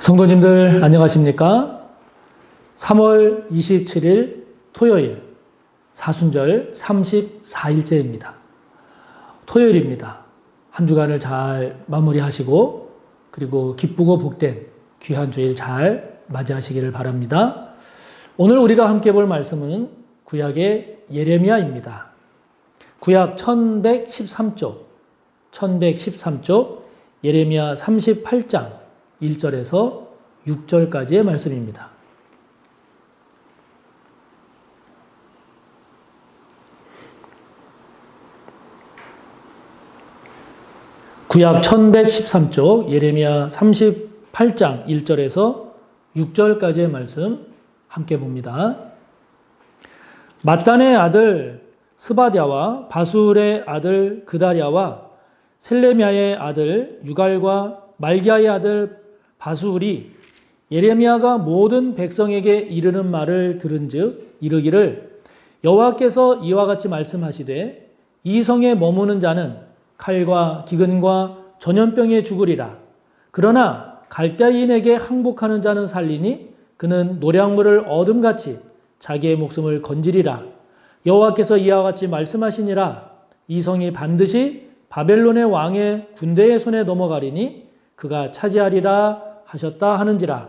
성도님들 안녕하십니까? 3월 27일 토요일 사순절 34일째입니다. 토요일입니다. 한 주간을 잘 마무리하시고 그리고 기쁘고 복된 귀한 주일 잘 맞이하시기를 바랍니다. 오늘 우리가 함께 볼 말씀은 구약의 예레미야입니다. 구약 1113쪽 예레미야 38장 1절에서 6절까지의 말씀입니다. 구약 1113쪽 예레미야 38장 1절에서 6절까지의 말씀 함께 봅니다. mat단의 아들 스바랴와 바술의 아들 그다랴와 셀레미야의 아들 유갈과 말기야의 아들 바술이 예레미야가 모든 백성에게 이르는 말을 들은즉 이르기를 여호와께서 이와 같이 말씀하시되 이 성에 머무는 자는 칼과 기근과 전염병에 죽으리라. 그러나 갈대인에게 항복하는 자는 살리니 그는 노량물을 얻음같이 자기의 목숨을 건지리라. 여호와께서 이와 같이 말씀하시니라. 이 성이 반드시 바벨론의 왕의 군대의 손에 넘어가리니 그가 차지하리라 하셨다 하는지라.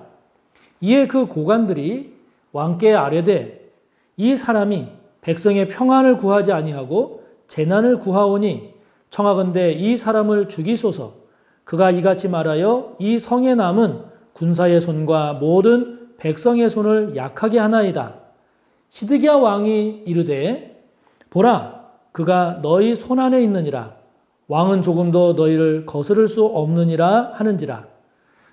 이에 그 고관들이 왕께 아뢰되 이 사람이 백성의 평안을 구하지 아니하고 재난을 구하오니 청하건대 이 사람을 죽이소서. 그가 이같이 말하여 이 성에 남은 군사의 손과 모든 백성의 손을 약하게 하나이다. 시드기야 왕이 이르되 보라 그가 너희 손 안에 있느니라. 왕은 조금도 너희를 거스를 수 없느니라 하는지라.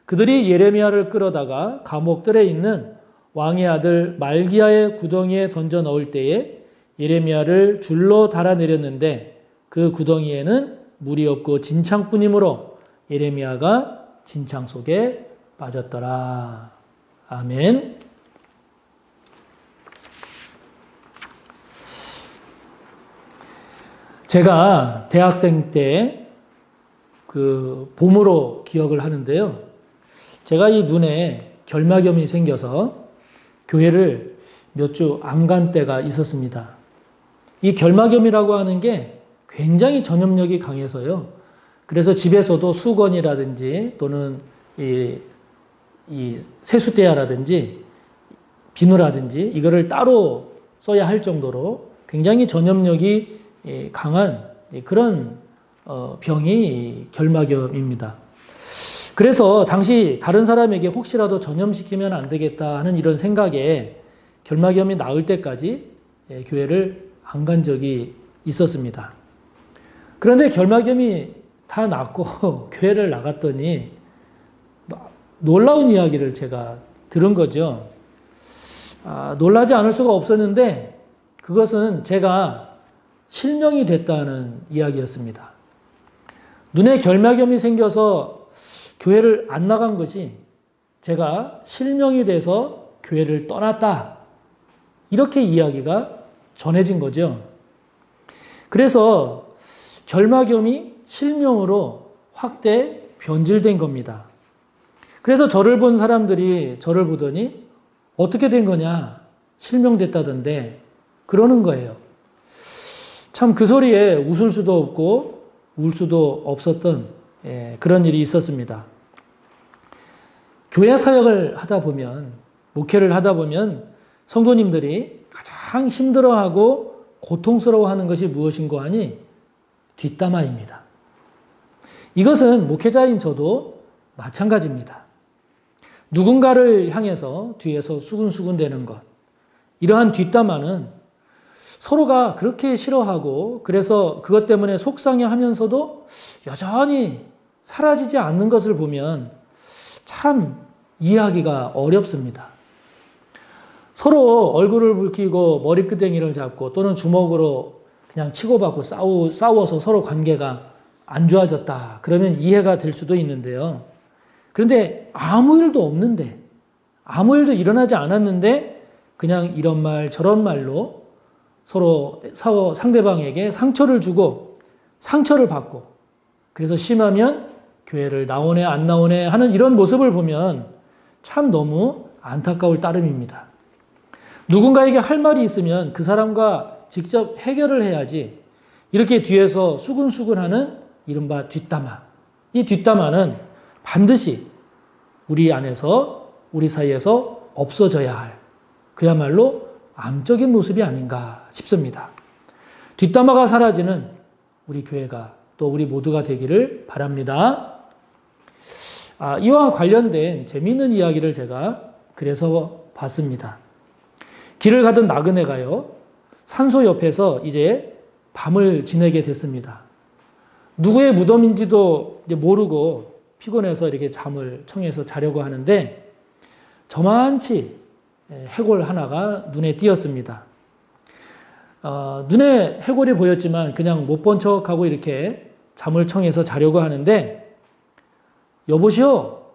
그들이 예레미야를 끌어다가 감옥들에 있는 왕의 아들 말기야의 구덩이에 던져 넣을 때에 예레미야를 줄로 달아내렸는데 그 구덩이에는 물이 없고 진창뿐이므로 예레미야가 진창 속에 빠졌더라. 아멘. 제가 대학생 때 그 봄으로 기억을 하는데요. 제가 이 눈에 결막염이 생겨서 교회를 몇 주 안 간 때가 있었습니다. 이 결막염이라고 하는 게 굉장히 전염력이 강해서요. 그래서 집에서도 수건이라든지 또는 이 세수대야라든지 비누라든지 이거를 따로 써야 할 정도로 굉장히 전염력이 강한 그런 병이 결막염입니다. 그래서 당시 다른 사람에게 혹시라도 전염시키면 안 되겠다 하는 이런 생각에 결막염이 나을 때까지 교회를 안 간 적이 있었습니다. 그런데 결막염이 다 낫고 교회를 나갔더니 놀라운 이야기를 제가 들은 거죠. 놀라지 않을 수가 없었는데 그것은 제가 실명이 됐다는 이야기였습니다. 눈에 결막염이 생겨서 교회를 안 나간 것이 제가 실명이 돼서 교회를 떠났다. 이렇게 이야기가 전해진 거죠. 그래서 결막염이 실명으로 확대 변질된 겁니다. 그래서 저를 본 사람들이 저를 보더니 어떻게 된 거냐? 실명됐다던데 그러는 거예요. 참 그 소리에 웃을 수도 없고 울 수도 없었던 그런 일이 있었습니다. 교회 사역을 하다 보면, 목회를 하다 보면 성도님들이 가장 힘들어하고 고통스러워하는 것이 무엇인고 하니 뒷담화입니다. 이것은 목회자인 저도 마찬가지입니다. 누군가를 향해서 뒤에서 수근수근 대는 것, 이러한 뒷담화는 서로가 그렇게 싫어하고 그래서 그것 때문에 속상해하면서도 여전히 사라지지 않는 것을 보면 참 이해하기가 어렵습니다. 서로 얼굴을 붉히고 머리끄댕이를 잡고 또는 주먹으로 그냥 치고받고 싸워서 서로 관계가 안 좋아졌다. 그러면 이해가 될 수도 있는데요. 그런데 아무 일도 없는데, 아무 일도 일어나지 않았는데 그냥 이런 말 저런 말로 서로 상대방에게 상처를 주고 상처를 받고 그래서 심하면 교회를 나오네 안 나오네 하는 이런 모습을 보면 참 너무 안타까울 따름입니다. 누군가에게 할 말이 있으면 그 사람과 직접 해결을 해야지 이렇게 뒤에서 수근수근하는 이른바 뒷담화. 이 뒷담화는 반드시 우리 안에서 우리 사이에서 없어져야 할 그야말로 암적인 모습이 아닌가 싶습니다. 뒷담화가 사라지는 우리 교회가 또 우리 모두가 되기를 바랍니다. 이와 관련된 재미있는 이야기를 제가 그래서 봤습니다. 길을 가던 나그네가요, 산소 옆에서 이제 밤을 지내게 됐습니다. 누구의 무덤인지도 모르고 피곤해서 이렇게 잠을 청해서 자려고 하는데 저만치 해골 하나가 눈에 띄었습니다. 눈에 해골이 보였지만 그냥 못 본 척하고 이렇게 잠을 청해서 자려고 하는데 여보시오,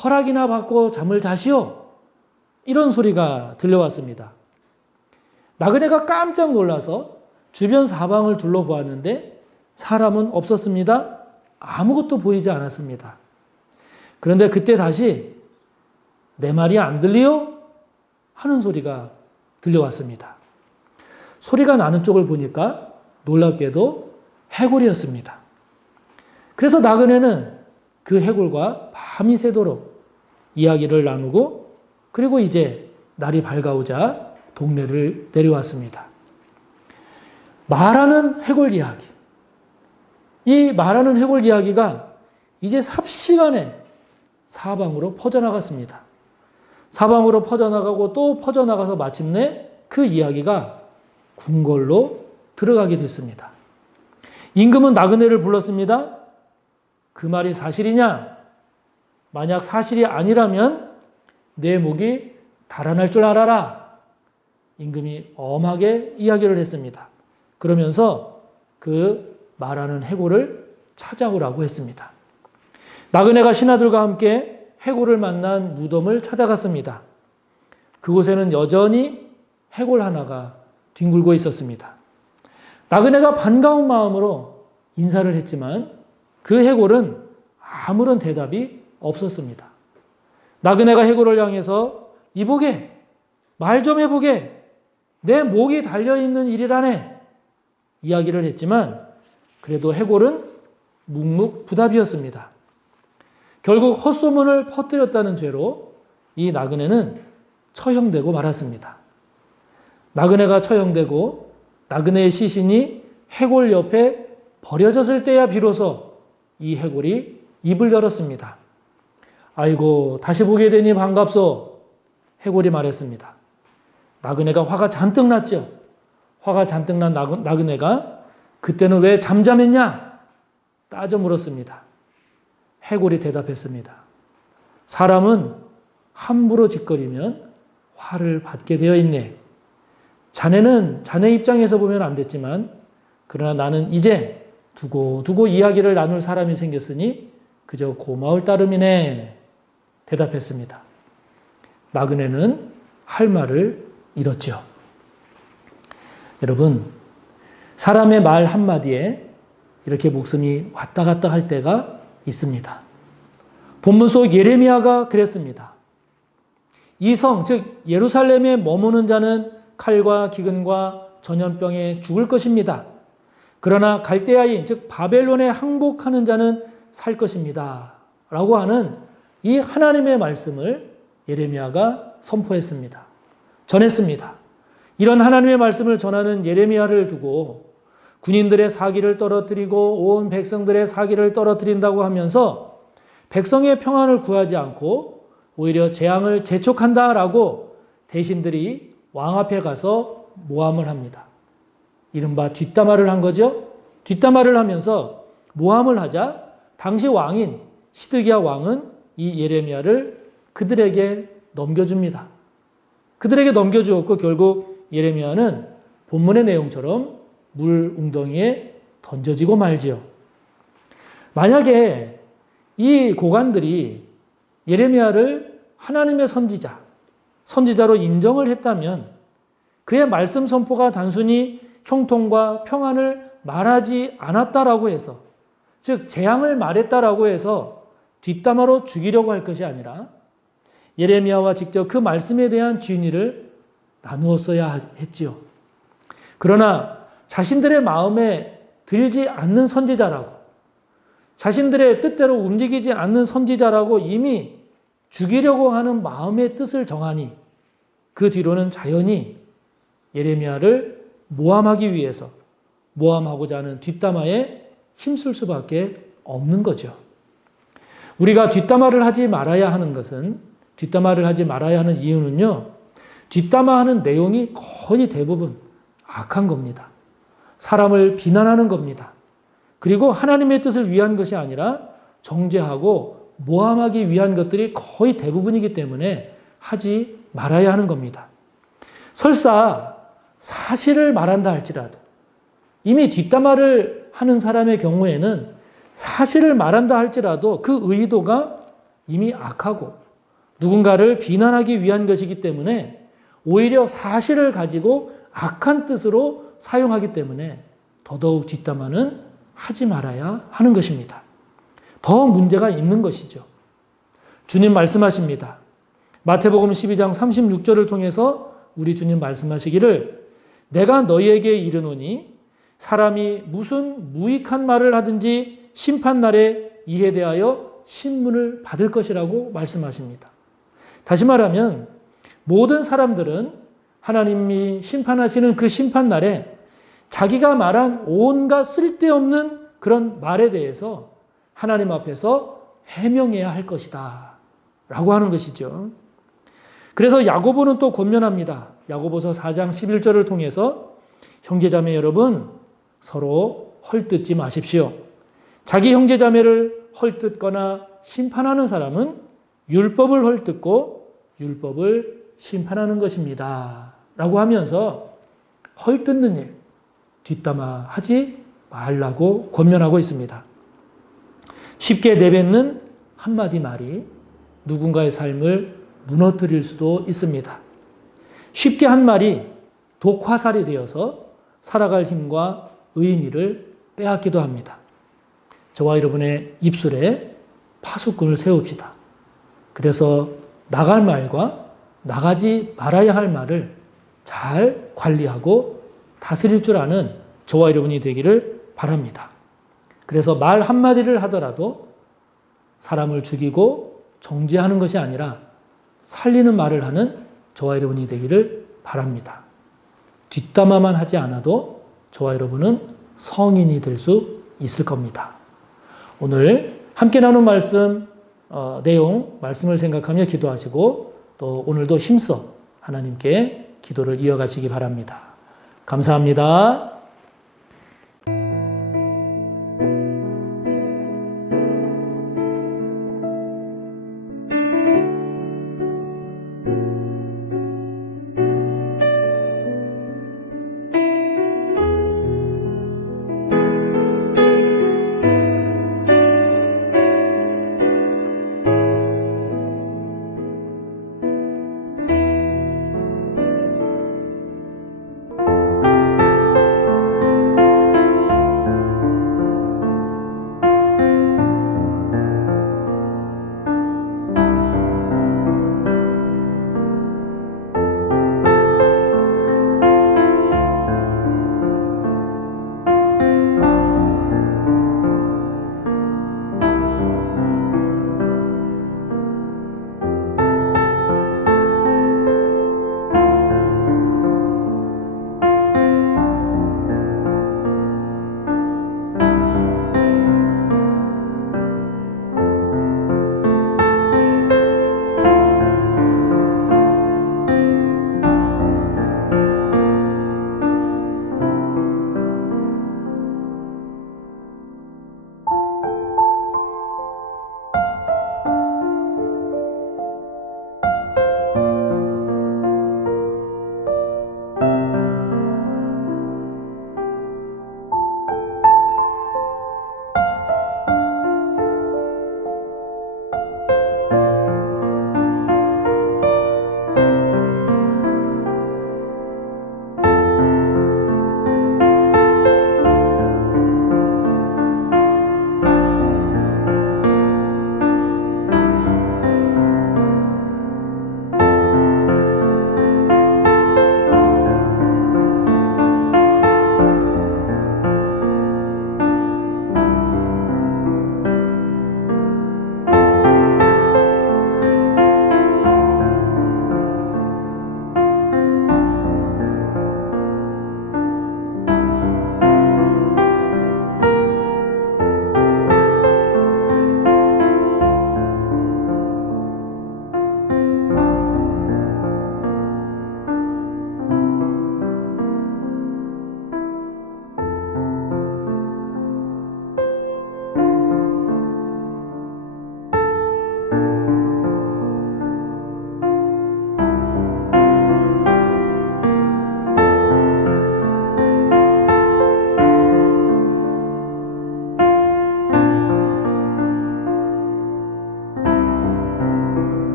허락이나 받고 잠을 자시오. 이런 소리가 들려왔습니다. 나그네가 깜짝 놀라서 주변 사방을 둘러보았는데 사람은 없었습니다. 아무것도 보이지 않았습니다. 그런데 그때 다시 내 말이 안 들리요? 하는 소리가 들려왔습니다. 소리가 나는 쪽을 보니까 놀랍게도 해골이었습니다. 그래서 나그네는 그 해골과 밤이 새도록 이야기를 나누고 그리고 이제 날이 밝아오자 동네를 내려왔습니다. 말하는 해골 이야기. 이 말하는 해골 이야기가 이제 삽시간에 사방으로 퍼져나갔습니다. 사방으로 퍼져나가고 또 퍼져나가서 마침내 그 이야기가 궁궐로 들어가게 됐습니다. 임금은 나그네를 불렀습니다. 그 말이 사실이냐? 만약 사실이 아니라면 내 목이 달아날 줄 알아라. 임금이 엄하게 이야기를 했습니다. 그러면서 그 말하는 해골을 찾아오라고 했습니다. 나그네가 신하들과 함께 해골을 만난 무덤을 찾아갔습니다. 그곳에는 여전히 해골 하나가 뒹굴고 있었습니다. 나그네가 반가운 마음으로 인사를 했지만 그 해골은 아무런 대답이 없었습니다. 나그네가 해골을 향해서 이보게, 말 좀 해보게, 내 목이 달려있는 일이라네 이야기를 했지만 그래도 해골은 묵묵부답이었습니다. 결국 헛소문을 퍼뜨렸다는 죄로 이 나그네는 처형되고 말았습니다. 나그네가 처형되고 나그네의 시신이 해골 옆에 버려졌을 때야 비로소 이 해골이 입을 열었습니다. 아이고, 다시 보게 되니 반갑소. 해골이 말했습니다. 나그네가 화가 잔뜩 났죠. 화가 잔뜩 난 나그네가 그때는 왜 잠잠했냐? 따져 물었습니다. 해골이 대답했습니다. 사람은 함부로 짓거리면 화를 받게 되어 있네. 자네는 자네 입장에서 보면 안 됐지만 그러나 나는 이제 두고두고 이야기를 나눌 사람이 생겼으니 그저 고마울 따름이네. 대답했습니다. 나그네는 할 말을 잃었죠. 여러분, 사람의 말 한마디에 이렇게 목숨이 왔다 갔다 할 때가 있습니다. 본문 속 예레미야가 그랬습니다. 이 성, 즉 예루살렘에 머무는 자는 칼과 기근과 전염병에 죽을 것입니다. 그러나 갈대아인, 즉 바벨론에 항복하는 자는 살 것입니다. 라고 하는 이 하나님의 말씀을 예레미야가 선포했습니다. 전했습니다. 이런 하나님의 말씀을 전하는 예레미야를 두고 군인들의 사기를 떨어뜨리고 온 백성들의 사기를 떨어뜨린다고 하면서 백성의 평안을 구하지 않고 오히려 재앙을 재촉한다라고 대신들이 왕 앞에 가서 모함을 합니다. 이른바 뒷담화를 한 거죠. 뒷담화를 하면서 모함을 하자 당시 왕인 시드기야 왕은 이 예레미야를 그들에게 넘겨줍니다. 그들에게 넘겨주었고 결국 예레미야는 본문의 내용처럼 물 웅덩이에 던져지고 말지요. 만약에 이 고관들이 예레미야를 하나님의 선지자로 인정을 했다면 그의 말씀 선포가 단순히 형통과 평안을 말하지 않았다라고 해서, 즉 재앙을 말했다라고 해서 뒷담화로 죽이려고 할 것이 아니라 예레미야와 직접 그 말씀에 대한 진리를 나누었어야 했지요. 그러나 자신들의 마음에 들지 않는 선지자라고, 자신들의 뜻대로 움직이지 않는 선지자라고 이미 죽이려고 하는 마음의 뜻을 정하니 그 뒤로는 자연히 예레미야를 모함하기 위해서 모함하고자 하는 뒷담화에 힘쓸 수밖에 없는 거죠. 우리가 뒷담화를 하지 말아야 하는 것은, 뒷담화를 하지 말아야 하는 이유는요, 뒷담화하는 내용이 거의 대부분 악한 겁니다. 사람을 비난하는 겁니다. 그리고 하나님의 뜻을 위한 것이 아니라 정죄하고 모함하기 위한 것들이 거의 대부분이기 때문에 하지 말아야 하는 겁니다. 설사 사실을 말한다 할지라도, 이미 뒷담화를 하는 사람의 경우에는 사실을 말한다 할지라도 그 의도가 이미 악하고 누군가를 비난하기 위한 것이기 때문에 오히려 사실을 가지고 악한 뜻으로 사용하기 때문에 더더욱 뒷담화는 하지 말아야 하는 것입니다. 더 문제가 있는 것이죠. 주님 말씀하십니다. 마태복음 12장 36절을 통해서 우리 주님 말씀하시기를 내가 너희에게 이르노니 사람이 무슨 무익한 말을 하든지 심판날에 이에 대하여 신문을 받을 것이라고 말씀하십니다. 다시 말하면 모든 사람들은 하나님이 심판하시는 그 심판날에 자기가 말한 온갖 쓸데없는 그런 말에 대해서 하나님 앞에서 해명해야 할 것이다 라고 하는 것이죠. 그래서 야고보는 또 권면합니다. 야고보서 4장 11절을 통해서 형제자매 여러분 서로 헐뜯지 마십시오. 자기 형제자매를 헐뜯거나 심판하는 사람은 율법을 헐뜯고 율법을 심판하는 것입니다 라고 하면서 헐뜯는 일, 뒷담화하지 말라고 권면하고 있습니다. 쉽게 내뱉는 한마디 말이 누군가의 삶을 무너뜨릴 수도 있습니다. 쉽게 한 말이 독화살이 되어서 살아갈 힘과 의미를 빼앗기도 합니다. 저와 여러분의 입술에 파수꾼을 세웁시다. 그래서 나갈 말과 나가지 말아야 할 말을 잘 관리하고 다스릴 줄 아는 저와 여러분이 되기를 바랍니다. 그래서 말 한마디를 하더라도 사람을 죽이고 정죄하는 것이 아니라 살리는 말을 하는 저와 여러분이 되기를 바랍니다. 뒷담화만 하지 않아도 저와 여러분은 성인이 될 수 있을 겁니다. 오늘 함께 나눈 말씀, 내용, 말씀을 생각하며 기도하시고 또 오늘도 힘써 하나님께 기도를 이어가시기 바랍니다. 감사합니다.